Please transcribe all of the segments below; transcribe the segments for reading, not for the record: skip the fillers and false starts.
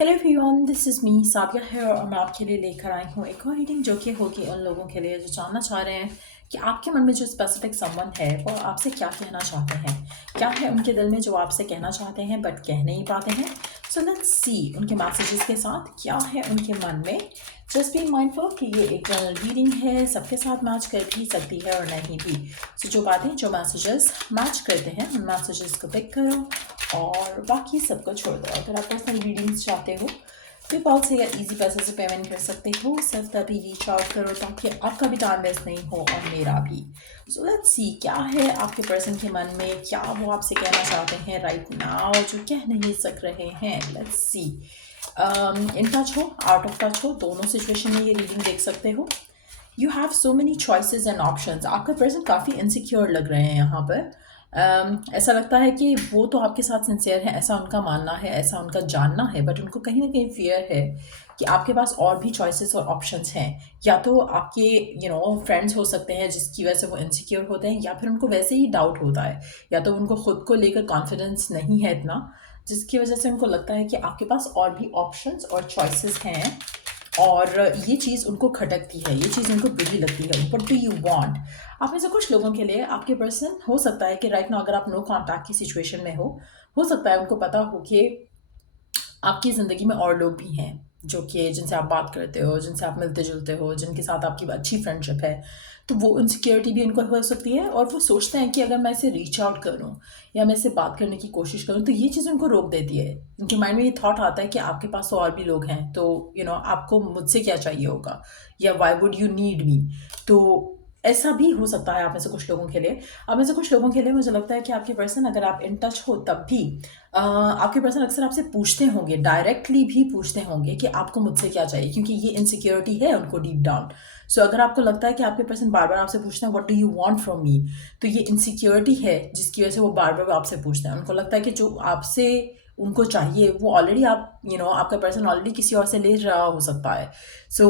Hello everyone, this is me Sabiya है और मैं आपके लिए लेकर आई हूँ एक और रीडिंग जो कि होगी उन लोगों के लिए जो जानना चाह रहे हैं कि आपके मन में जो स्पेसिफिक संबंध है वो आपसे क्या कहना चाहते हैं। क्या है उनके दिल में जो आपसे कहना चाहते हैं बट कह नहीं पाते हैं। सो लेट्स सी उनके मैसेजेस के साथ क्या है उनके मन में। जस्ट बी माइंडफुल कि ये एक जनरल रीडिंग है, सबके साथ मैच कर भी सकती है और नहीं भी। सो जो बातें जो मैसेजेस मैच करते हैं उन मैसेजेस को पिक करो और बाकी सबको छोड़ दो। अगर आप पर्सनल रीडिंग्स चाहते हो पेपाल से या इजी पैसे से पेमेंट कर सकते हो। सिर्फ तभी रीच आउट करो ताकि आपका भी टाइम वेस्ट नहीं हो और मेरा भी। सो लेट्स सी क्या है आपके पर्सन के मन में, क्या वो आपसे कहना चाहते हैं राइट नाउ जो कह नहीं सक रहे हैं। लेट्स सी इन टच हो आउट ऑफ टच हो, दोनों सिचुएशन में ये रीडिंग देख सकते हो। You have so many choices and options. आपका पर्सन काफ़ी इनसिक्योर लग रहे हैं यहाँ पर। ऐसा लगता है कि वो तो आपके साथ सिंसियर है, ऐसा उनका मानना है, ऐसा उनका जानना है, बट उनको कहीं ना कहीं फियर है कि आपके पास और भी चॉइसेस और ऑप्शंस हैं। या तो आपके फ्रेंड्स हो सकते हैं जिसकी वजह से वो इनसिक्योर होते हैं, या फिर उनको वैसे ही डाउट होता है, या तो उनको खुद को लेकर कॉन्फिडेंस नहीं है इतना, जिसकी वजह से उनको लगता है कि आपके पास और भी ऑप्शंस और चॉइसेस हैं और ये चीज़ उनको खटकती है, ये चीज़ उनको बुरी लगती है। What do you want. आप में से कुछ लोगों के लिए आपके पर्सन हो सकता है कि राइट नाउ अगर आप नो कॉन्टैक्ट की सिचुएशन में हो सकता है उनको पता हो कि आपकी ज़िंदगी में और लोग भी हैं जो कि जिनसे आप बात करते हो, जिनसे आप मिलते जुलते हो, जिनके साथ आपकी अच्छी फ्रेंडशिप है। तो वो इनसिक्योरिटी भी इनको हो सकती है और वो सोचते हैं कि अगर मैं इसे रीच आउट करूं या मैं इससे बात करने की कोशिश करूं तो ये चीज़ उनको रोक देती है। उनके माइंड में ये थॉट आता है कि आपके पास तो और भी लोग हैं, तो आपको मुझसे क्या चाहिए होगा, या why would you need me. तो ऐसा भी हो सकता है आप में से कुछ लोगों के लिए। आप में से कुछ लोगों के लिए मुझे लगता है कि आपके पर्सन अगर आप इन टच हो तब भी आपके पर्सन अक्सर आपसे पूछते होंगे, डायरेक्टली भी पूछते होंगे कि आपको मुझसे क्या चाहिए, क्योंकि ये इनसिक्योरिटी है उनको डीप डाउन। सो अगर आपको लगता है कि आपके पर्सन बार बार आपसे पूछते हैं what do you want from me, तो ये इनसिक्योरिटी है जिसकी वजह से वो बार बार आपसे पूछते हैं। उनको लगता है कि जो आपसे उनको चाहिए वो ऑलरेडी आप आपका पर्सन ऑलरेडी किसी और से ले रहा हो सकता है। सो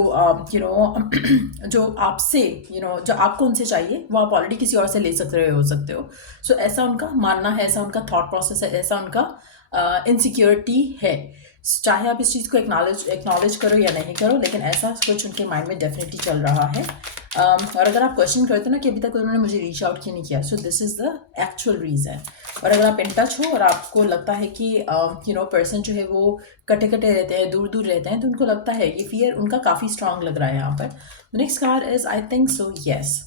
जो आपसे जो आपको उनसे चाहिए वो आप ऑलरेडी किसी और से ले सकते हो। सो ऐसा उनका मानना है, ऐसा उनका थॉट प्रोसेस है, ऐसा उनका इनसिक्योरिटी है। चाहे आप इस चीज़ को एक्नॉलेज करो या नहीं करो, लेकिन ऐसा कुछ उनके माइंड में डेफिनेटली चल रहा है। और अगर आप क्वेश्चन करते हो ना कि अभी तक उन्होंने मुझे रीच आउट क्यों नहीं किया, so this is the actual reason. और अगर आप इन टच हो और आपको लगता है कि पर्सन जो है वो कटे कटे रहते हैं, दूर दूर रहते हैं, तो उनको लगता है ये फियर उनका काफ़ी स्ट्रांग लग रहा है यहाँ पर। Next card is I think so yes.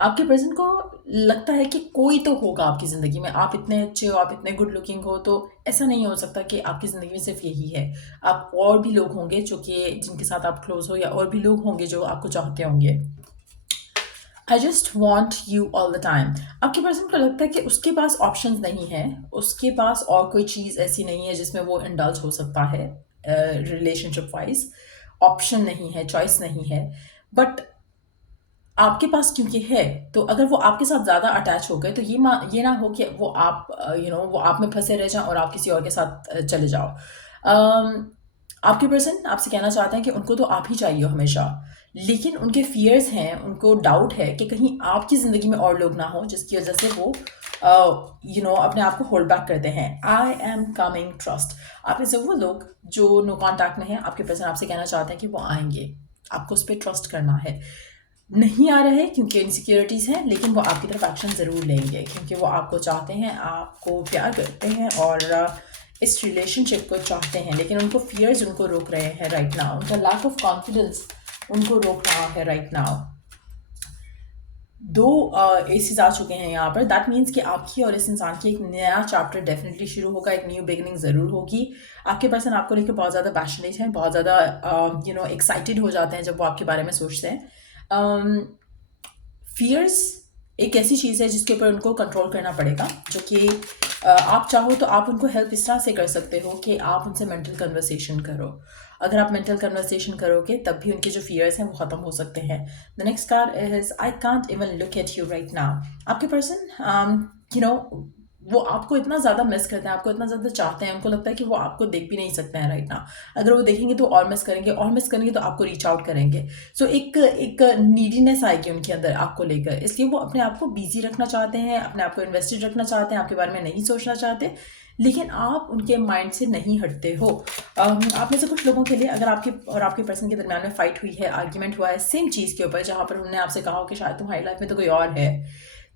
आपके पर्सन को लगता है कि कोई तो होगा आपकी ज़िंदगी में। आप इतने अच्छे हो, आप इतने गुड लुकिंग हो, तो ऐसा नहीं हो सकता कि आपकी ज़िंदगी में सिर्फ यही है। आप और भी लोग होंगे जो कि जिनके साथ आप क्लोज हो, या और भी लोग होंगे जो आपको चाहते होंगे। I just want you all the time. आपके पर्सन को लगता है कि उसके पास ऑप्शंस नहीं है, उसके पास और कोई चीज़ ऐसी नहीं है जिसमें वो इंडल्ज हो सकता है। रिलेशनशिप वाइज ऑप्शन नहीं है, चॉइस नहीं है, बट आपके पास क्योंकि है, तो अगर वो आपके साथ ज़्यादा अटैच हो गए तो ये ना हो कि वो आप वो आप में फंसे रह जाएं और आप किसी और के साथ चले जाओ। आपके पर्सन आपसे कहना चाहते हैं कि उनको तो आप ही चाहिए हमेशा, लेकिन उनके फियर्स हैं, उनको डाउट है कि कहीं आपकी ज़िंदगी में और लोग ना हो जिसकी वजह से वो अपने आप को होल्ड बैक करते हैं। I am coming trust. आप में से वो लोग जो नो कॉन्टैक्ट में हैं, आपके पर्सन आपसे कहना चाहते हैं कि वो आएंगे, आपको उस पर ट्रस्ट करना है। नहीं आ रहे क्योंकि इनसिक्योरिटीज़ हैं, लेकिन वो आपकी तरफ एक्शन ज़रूर लेंगे क्योंकि वो आपको चाहते हैं, आपको प्यार करते हैं और इस रिलेशनशिप को चाहते हैं, लेकिन उनको फियर्स उनको रोक रहे हैं राइट नाउ। उनका लैक ऑफ कॉन्फिडेंस उनको रोक रहा है राइट नाउ। दो एसेस आ चुके हैं यहाँ पर। दैट मीन्स कि आपकी और इस इंसान की एक नया चैप्टर डेफिनेटली शुरू होगा, एक न्यू बिगिनिंग ज़रूर होगी। आपके पर्सन आपको लेकर बहुत ज़्यादा पैशनेट हैं, बहुत ज़्यादा एक्साइटेड हो जाते हैं जब वो आपके बारे में सोचते हैं। फियर्स एक ऐसी चीज़ है जिसके ऊपर उनको कंट्रोल करना पड़ेगा, जो कि आप चाहो तो आप उनको हेल्प इस तरह से कर सकते हो कि आप उनसे मेंटल कन्वर्सेशन करो। अगर आप मेंटल कन्वर्सेशन करोगे तब भी उनके जो फियर्स हैं वो ख़त्म हो सकते हैं। The next card is I can't even look at you right now. आपके पर्सन वो आपको इतना ज़्यादा मिस करते हैं, आपको इतना ज़्यादा चाहते हैं, उनको लगता है कि वो आपको देख भी नहीं सकते हैं राइट नाउ। अगर वो देखेंगे तो और मिस करेंगे, और मिस करेंगे तो आपको रीच आउट करेंगे। सो एक एक नीडीनेस आएगी उनके अंदर आपको लेकर, इसलिए वो अपने आप को बिजी रखना चाहते हैं, अपने आप को इन्वेस्टेड रखना चाहते हैं, आपके बारे में नहीं सोचना चाहते। लेकिन आप उनके माइंड से नहीं हटते हो। आप में से कुछ लोगों के लिए अगर आपके और आपके पर्सन के दरमियान में फाइट हुई है, आर्ग्यूमेंट हुआ है सेम चीज़ के ऊपर, जहाँ पर उन्होंने आपसे कहा हो कि शायद तुम्हारी लाइफ में तो कोई और है,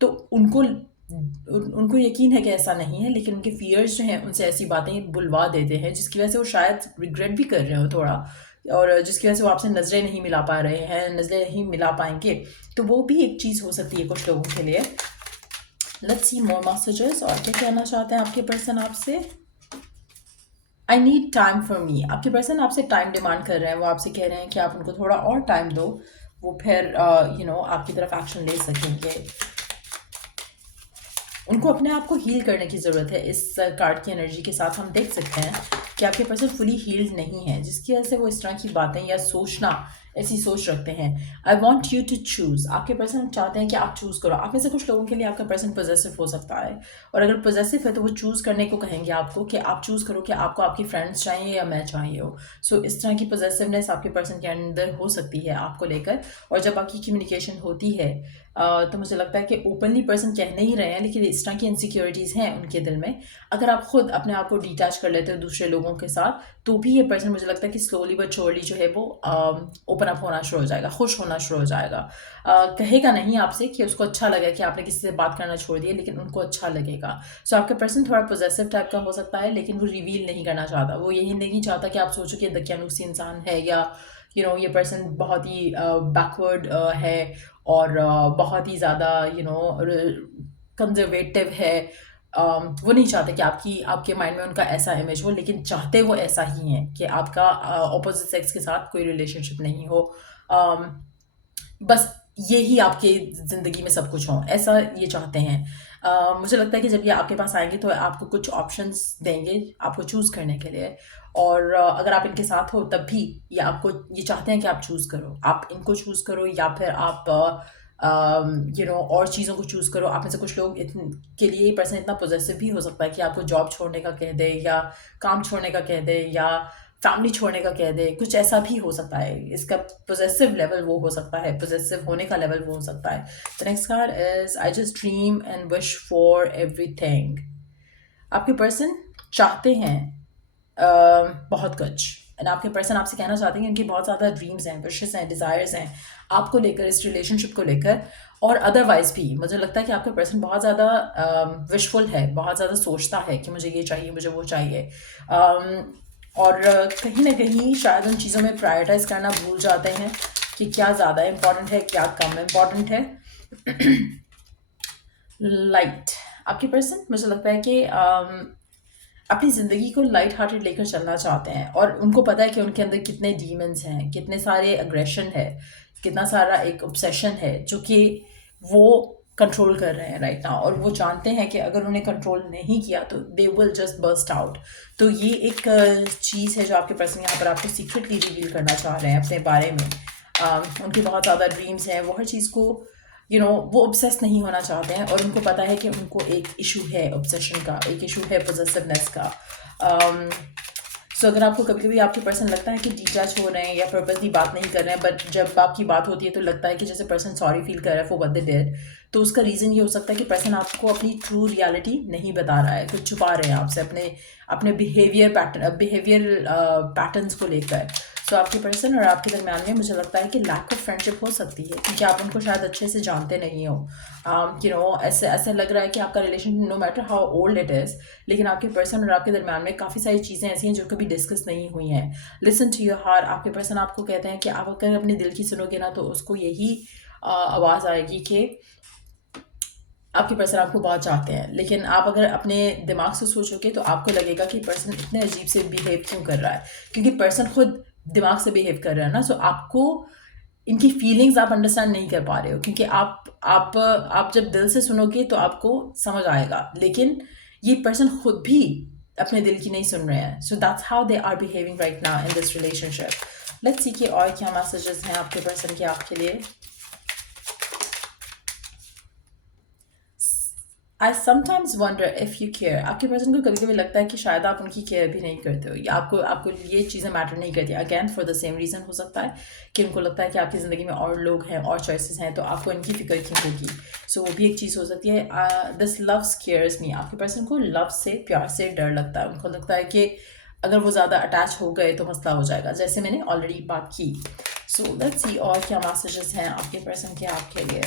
तो उनको यकीन है कि ऐसा नहीं है, लेकिन उनके फियर्स जो हैं उनसे ऐसी बातें बुलवा देते हैं जिसकी वजह से वो शायद रिग्रेट भी कर रहे हो थोड़ा, और जिसकी वजह से वो आपसे नज़रें नहीं मिला पा रहे हैं, नज़रें नहीं मिला पाएंगे। तो वो भी एक चीज़ हो सकती है कुछ लोगों के लिए। लेट्स सी मोर मैसेजेस, और क्या कहना चाहते हैं आपके पर्सन आपसे। I need time for me. आपके पर्सन आपसे टाइम डिमांड कर रहे हैं, वो आपसे कह रहे हैं कि आप उनको थोड़ा और टाइम दो, वो फिर आपकी तरफ एक्शन ले सकेंगे। उनको अपने आप को हील करने की ज़रूरत है। इस कार्ड की एनर्जी के साथ हम देख सकते हैं कि आपके पर्सन फुली हील्ड नहीं है, जिसकी वजह से वो इस तरह की बातें या सोचना, ऐसी सोच रखते हैं। I want you to choose. आपके पर्सन चाहते हैं कि आप चूज़ करो। आप में से कुछ लोगों के लिए आपका पर्सन पॉजेसिव हो सकता है, और अगर पॉजेसिव है तो वो चूज़ करने को कहेंगे आपको कि आप चूज़ करो कि आपको आपकी फ्रेंड्स चाहिए या मैं चाहिए हो। सो इस तरह की पॉजेसिवनेस आपके पर्सन के अंदर हो सकती है आपको लेकर। और जब आपकी कम्युनिकेशन होती है तो मुझे लगता है कि ओपनली पर्सन कह नहीं रहे हैं, लेकिन इस तरह की इनसिक्योरिटीज़ हैं उनके दिल में। अगर आप खुद अपने आप को डिटैच कर लेते हो दूसरे लोगों के साथ, तो भी ये पर्सन मुझे लगता है कि स्लोली बट श्योरली जो है वो ओपन अप होना शुरू हो जाएगा, खुश होना शुरू हो जाएगा। कहेगा नहीं आपसे कि उसको अच्छा लगा कि आपने किसी से बात करना छोड़ दिया, लेकिन उनको अच्छा लगेगा। सो आपका पर्सन थोड़ा पॉजेसिव टाइप का हो सकता है, लेकिन वो रिवील नहीं करना चाहता। वो यही नहीं चाहता कि आप सोचो कि दकियानूसी इंसान है, या ये पर्सन बहुत ही बैकवर्ड है, और बहुत ही ज़्यादा कंजर्वेटिव है। वो नहीं चाहते कि आपके माइंड में उनका ऐसा इमेज हो, लेकिन चाहते वो ऐसा ही है कि आपका ऑपोजिट सेक्स के साथ कोई रिलेशनशिप नहीं हो। um, बस ये ही आपके ज़िंदगी में सब कुछ हो, ऐसा ये चाहते हैं। मुझे लगता है कि जब ये आपके पास आएंगे तो आपको कुछ ऑप्शंस देंगे आपको चूज़ करने के लिए, और अगर आप इनके साथ हो तब भी ये आपको ये चाहते हैं कि आप चूज़ करो, आप इनको चूज़ करो, या फिर आप और चीज़ों को चूज़ करो। आप में से कुछ लोग के लिए ये पर्सन इतना पॉजेसिव भी हो सकता है कि आपको जॉब छोड़ने का कह दे, या काम छोड़ने का कह दे, या फैमिली छोड़ने का कह दे। कुछ ऐसा भी हो सकता है, इसका पॉजेसिव लेवल वो हो सकता है, पॉजेसिव होने का लेवल वो हो सकता है। The next card is I just dream and wish for everything. आपके पर्सन चाहते हैं बहुत कुछ, एंड आपके पर्सन आपसे कहना चाहते हैं कि उनकी बहुत ज़्यादा ड्रीम्स हैं, विशेस हैं, डिज़ायर्स हैं आपको लेकर, इस रिलेशनशिप को लेकर, और अदरवाइज भी। मुझे लगता है कि आपका पर्सन बहुत ज़्यादा विशफुल है, बहुत ज़्यादा सोचता है कि मुझे ये चाहिए, मुझे वो चाहिए। और कहीं ना कहीं शायद उन चीज़ों में प्रायोरिटाइज करना भूल जाते हैं कि क्या ज़्यादा इम्पॉर्टेंट है, क्या कम इम्पॉर्टेंट है। लाइट। आपके पर्सन मुझे लगता है कि अपनी ज़िंदगी को लाइट हार्टेड लेकर चलना चाहते हैं, और उनको पता है कि उनके अंदर कितने डीमंस हैं, कितने सारे अग्रेशन है, कितना सारा एक ऑब्सेशन है जो कि वो कंट्रोल कर रहे हैं राइट नाउ, और वो जानते हैं कि अगर उन्हें कंट्रोल नहीं किया तो they will just burst out. तो ये एक चीज़ है जो आपके पर्सन यहाँ पर आपको सीक्रेटली रिवील करना चाह रहे हैं अपने बारे में। उनकी बहुत ज़्यादा ड्रीम्स हैं, वो हर चीज़ को वो ऑब्सेस नहीं होना चाहते हैं, और उनको पता है कि उनको एक इशू है ऑब्सेशन का, एक इशू है पोजेसिवनेस का। सो अगर आपको कभी कभी आपके पर्सन लगता है कि डिटैच हो रहे हैं या पर्पसली बात नहीं कर रहे हैं, बट जब आपकी बात होती है तो लगता है कि जैसे पर्सन सॉरी फील कर रहा है फॉर व्हाट दे डिड, तो उसका रीज़न ये हो सकता है कि पर्सन आपको अपनी ट्रू रियलिटी नहीं बता रहा है, कुछ छुपा रहे हैं आपसे अपने बिहेवियर पैटर्न्स को लेकर। सो आपके पर्सन और आपके दरम्यान में मुझे लगता है कि लैक ऑफ फ्रेंडशिप हो सकती है, क्योंकि आप उनको शायद अच्छे से जानते नहीं हो। ऐसे लग रहा है कि आपका relation no matter how old it is, लेकिन आपके पर्सन और आपके दरम्यान में काफ़ी सारी चीज़ें ऐसी हैं जो कभी डिस्कस नहीं हुई हैं। Listen to your heart. आपके पर्सन आपको कहते हैं कि आप अगर अपने दिल की सुनोगे ना, तो उसको यही आवाज़ आएगी कि आपके पर्सन आपको बहुत चाहते हैं, लेकिन आप अगर अपने दिमाग से सोचोगे तो आपको लगेगा कि पर्सन इतने अजीब से बिहेव क्यों कर रहा है, क्योंकि पर्सन खुद दिमाग से बिहेव कर रहा है ना। सो आपको इनकी फीलिंग्स आप अंडरस्टैंड नहीं कर पा रहे हो, क्योंकि आप जब दिल से सुनोगे तो आपको समझ आएगा, लेकिन ये पर्सन खुद भी अपने दिल की नहीं सुन रहे हैं। So that's how they are behaving right now in this relationship. Let's see कि और क्या मैसेजेस हैं आपके पर्सन के आपके लिए। I sometimes wonder if you care. आपके पर्सन को कभी कभी लगता है कि शायद आप उनकी केयर भी नहीं करते हो, या आपको आपको ये चीज़ें मैटर नहीं करती। Again for the same reason हो सकता है कि उनको लगता है कि आपकी ज़िंदगी में और लोग हैं और चॉइसेस हैं, तो आपको इनकी फिक्र क्यों होगी। सो वो भी एक चीज़ हो सकती है। This love scares me. आपके पर्सन को लव से, प्यार से डर लगता है। उनको लगता है कि अगर वो ज़्यादा अटैच हो गए तो मसला हो जाएगा, जैसे मैंने ऑलरेडी बात की। सो लेट्स सी और क्या मैसेजेस हैं आपके पर्सन के आपके लिए।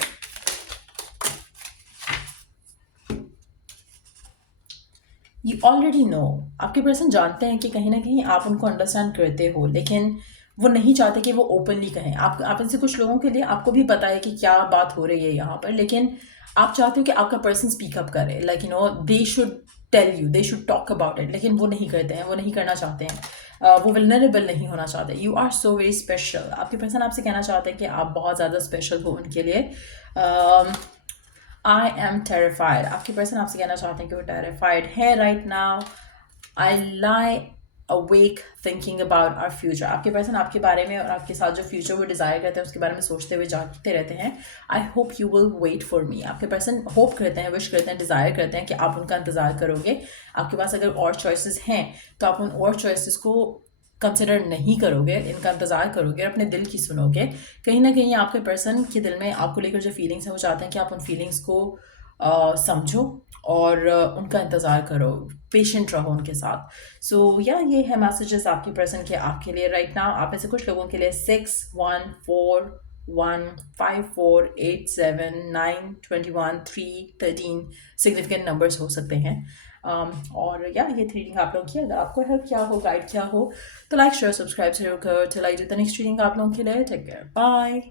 You already know. आपके पर्सन जानते हैं कि कहीं ना कहीं आप उनको अंडरस्टैंड करते हो, लेकिन वो नहीं चाहते कि वो ओपनली कहें। आप इनसे कुछ लोगों के लिए आपको भी पता है कि क्या बात हो रही है यहाँ पर, लेकिन आप चाहते हो कि आपका पर्सन स्पीक अप करे, like they should tell you, they should talk about it, लेकिन वो नहीं करते हैं, वो नहीं करना चाहते हैं। वो वल्नरेबल नहीं होना चाहते। You are so very special. आपके पर्सन आपसे कहना चाहते हैं कि आप बहुत ज़्यादा स्पेशल हो उनके लिए। I am terrified. आपके पर्सन आपसे कहना चाहते हैं कि वो टेरिफाइड है right now. I lie awake thinking about our future. आपके पर्सन आपके बारे में और आपके साथ जो फ्यूचर वो डिज़ायर करते हैं उसके बारे में सोचते हुए जागते रहते हैं। I hope you will wait for me. आपके पर्सन होप करते हैं, विश करते हैं, डिज़ायर करते हैं कि आप उनका इंतज़ार करोगे। आपके पास अगर और चॉइसेस हैं तो आप उन और चॉइसेस को कंसिडर नहीं करोगे, इनका इंतज़ार करोगे, अपने दिल की सुनोगे। कहीं ना कहीं आपके पर्सन के दिल में आपको लेकर जो फीलिंग्स हैं वो चाहते हैं कि आप उन फीलिंग्स को समझो और उनका इंतज़ार करो, पेशेंट रहो उनके साथ। सो या ये है मैसेजेस आपके पर्सन के आपके लिए राइट नाउ। आप में से कुछ लोगों के लिए 6, 1, 4, 1, 5, 4, 8, 7, 9, 21, 3, 13 सिग्निफिकेंट नंबर्स हो सकते हैं। और या ये थ्री रीडिंग आप लोगों की अगर आपको हेल्प किया हो, गाइड किया हो, तो लाइक शेयर सब्सक्राइब जरूर करो। Till I do the next reading आप लोगों के लिए। Take care, bye.